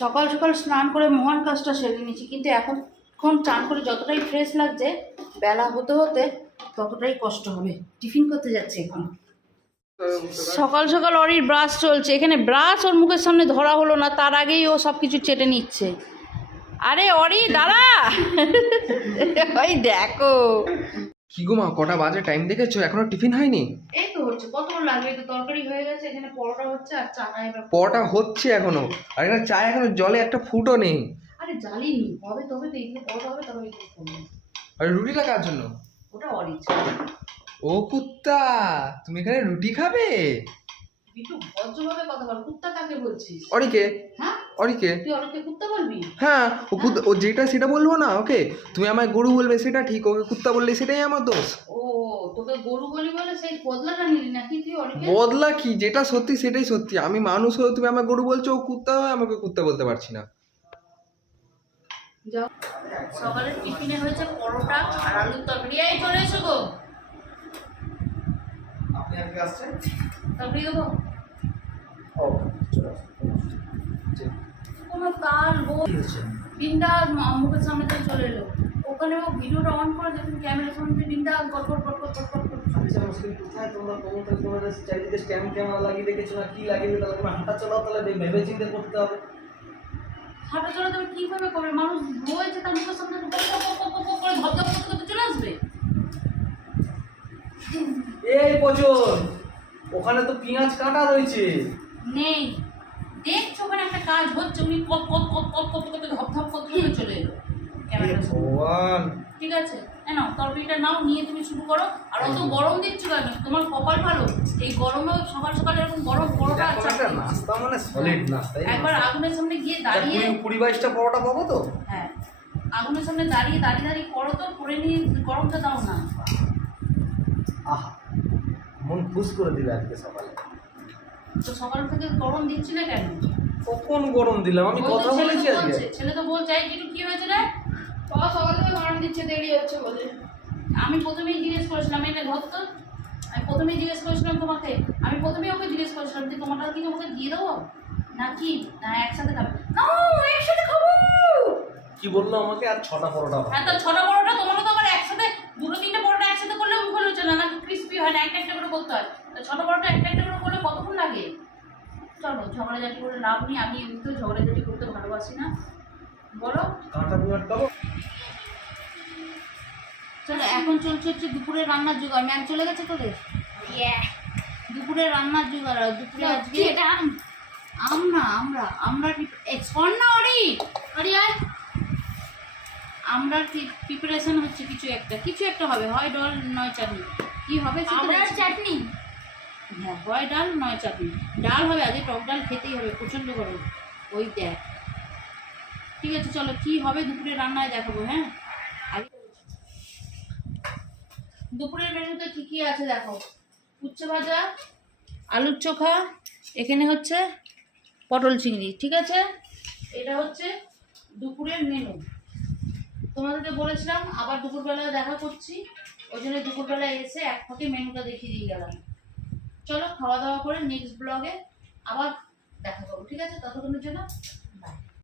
সকাল সকাল স্নান করে মহান কাজটা সেরে নিয়েছি, কিন্তু এখন চান করে যতটাই ফ্রেশ লাগছে, বেলা হতে হতে ততটাই কষ্ট হবে। টিফিন করতে যাচ্ছে এখন। সকাল সকাল অরির ব্রাশ চলছে, এখানে ব্রাশ ওর মুখের সামনে ধরা হলো না, তার আগেই ও সব কিছু চেটে নিচ্ছে। আরে অরি দাঁড়া, ওই দেখো। কি গো মা, কটা বাজে টাইম দেখেছো? এখনো টিফিন হয়নি? এই তো হচ্ছে, কত লাগবে, তো তরকারি হয়ে গেছে, এখানে পরোটা হচ্ছে আর চা এবার। পটা হচ্ছে এখনো, আর এখানে চা এখনো জলে একটা ফুটও নেই। আরে জ্বালিনি, হবে তবে তো এগুলো পরোটা হবে, তবে এগুলো করবো। আর রুটিটা কার জন্য? ওটা অরিচ। ও কুত্তা, তুমি এখানে রুটি খাবে? একটু ভদ্রভাবে কথা বল, কুত্তা কাকে বলছিস? অরিকে। হ্যাঁ, অরিকে। তুই অরিকে কুত্তা বলবি? হ্যাঁ, ও যেটা সেটা বলবো না ওকে। তুমি আমায় গরু বলবে সেটা ঠিক, ওকে কুত্তা বললে সেটাই আমার দোষ। ও, তোকে গরু বলি বলে সেই বদলাটা নিলি নাকি তুই অরিকে? বদলা কি, যেটা সত্যি সেটাই সত্যি। আমি মানুষ হয়ে তুমি আমায় গরু বলছো, ও কুত্তা হয়, আমাকে কুত্তা বলতে পারছি না। যাও, সকালের টিফিনে হয়েছে পরোটা আর আলুর তরকারি। এই চলে এসো গো, আপনি আজকে আসছেন? তরকারি দেবো। ও চলো। কোনো কাল বিন্দাস মুখের সামনে থেকে চলে এলো। ওখানে ও ভিডিওটা অন করে দেখুন, ক্যামেরার সামনে বিন্দাস গড়গড় গড়গড় গড়গড় করছে। আচ্ছা মুশকিল কোথায়? তোমরা চারিদিকে স্ট্যান্ড ক্যামেরা লাগিয়ে রেখেছো না কি লাগিয়ে? তাহলে তোমরা হাঁটা চলাও তাহলে ভেবে চিন্তে করতে হবে। হাঁটা চলা তবে কিভাবে করবে? মানুষ রয়েছে তার মুখের সামনে করে ধপধপ করতে করতে চলে আসবে। এই পচন, ওখানে তো পেঁয়াজ কাটা রয়েছে। নেই, দেখছো ওখানে একটা কাজ হচ্ছে, উনি কপ কপ কপ কপ কপ করতে ধপ ধপ করতে চলে এলো ক্যামেরার সামনে। ভগবান, ঠিক আছে, নাও তরকারিটা নাও, নিয়ে তুমি শুরু করো। আর অত গরম দিচ্ছ কেন? তোমার কপাল ভালো, এই গরমে সকাল সকাল এরকম গরম পরোটা আর একটা চাটনি। নাস্তা মানে সলিড নাস্তা। একবার আগুনের সামনে গিয়ে দাঁড়িয়ে, 20-22টা পরোটা পাবো তো? হ্যাঁ, আগুনের সামনে দাঁড়িয়ে দাঁড়িয়ে দাঁড়িয়ে করো তো, করে নিয়ে গরমটা দাও না। আহা, মন খুশ করে দিলে আজকে সকালে। তো সকাল থেকে গরম দিচ্ছি না কেন? কখন গরম দিলাম? আমি কথা বলেছি আজকে। ছেলে তো বলছে, এই যেটু কি হয়েছে রে? বাবা সকাল থেকে গরম দিচ্ছে, দেরি হচ্ছে বলে। আমি প্রথমেই জিজ্ঞেস করেছিলাম, এটা ধরতো, আমি প্রথমেই জিজ্ঞেস করেছিলাম তোমাকে, আমি প্রথমেই ওকে জিজ্ঞেস করেছিলাম যে তোমারটা কি আমাকে দিয়ে দেবো নাকি না একসাথে খাবে? না, একসাথে খাবো। কি বললো আমাকে? আর 6টা পরোটা হ্যাঁ, তো ছোট বড়টা তোমারও তো আবার একসাথে, দুটো তিনটে পরোটা একসাথে করলে মুখে লুচে না, নাকি ক্রিস্পি হয় না, একটা একটা করে করতে হয়। তো ছোট বড়টা একটা একটা করে করলে কতক্ষণ লাগে? চলো, ঝগড়াঝাটি করে লাভ নেই, আমি এমনিতেও ঝগড়াঝাটি করতে ভালোবাসি না। বলো, কাঁটা পেঁয়াজ খাবো। চলো এখন চলছে হচ্ছে দুপুরে রান্নার জোগাড়। ম্যাম চলে গেছে তোদের? দুপুরে রান্নার জোগাড়। দুপুরে আজকে এটা আমরা স্বর্ণা অরি অরি আয়, আমরা প্রিপারেশন হচ্ছে কিছু একটা হবে, হয় ডাল নয় চাটনি। কি হবে? আমড়ার চাটনি। হ্যাঁ, হয় ডাল নয় চাটনি। ডাল হবে, আজকে টক ডাল খেতেই হবে, প্রচণ্ড গরম। ওই দেখ, ঠিক আছে চলো, কি হবে দুপুরে রান্নায় দেখাবো। হ্যাঁ, দুপুরের মেনুতে কী কী আছে দেখো। উচ্ছে ভাজা, আলুর চোখা, এখানে হচ্ছে পটল চিংড়ি। ঠিক আছে, এটা হচ্ছে দুপুরের মেনু। তোমাদেরকে বলেছিলাম আবার দুপুরবেলায় দেখা করছি, ওই জন্য দুপুরবেলায় এসে এক ফাঁকে মেনুটা দেখিয়ে দিয়ে গেলাম। চলো খাওয়া দাওয়া করে নেক্সট ব্লগে আবার দেখা করবো, ঠিক আছে? ততক্ষণের জন্য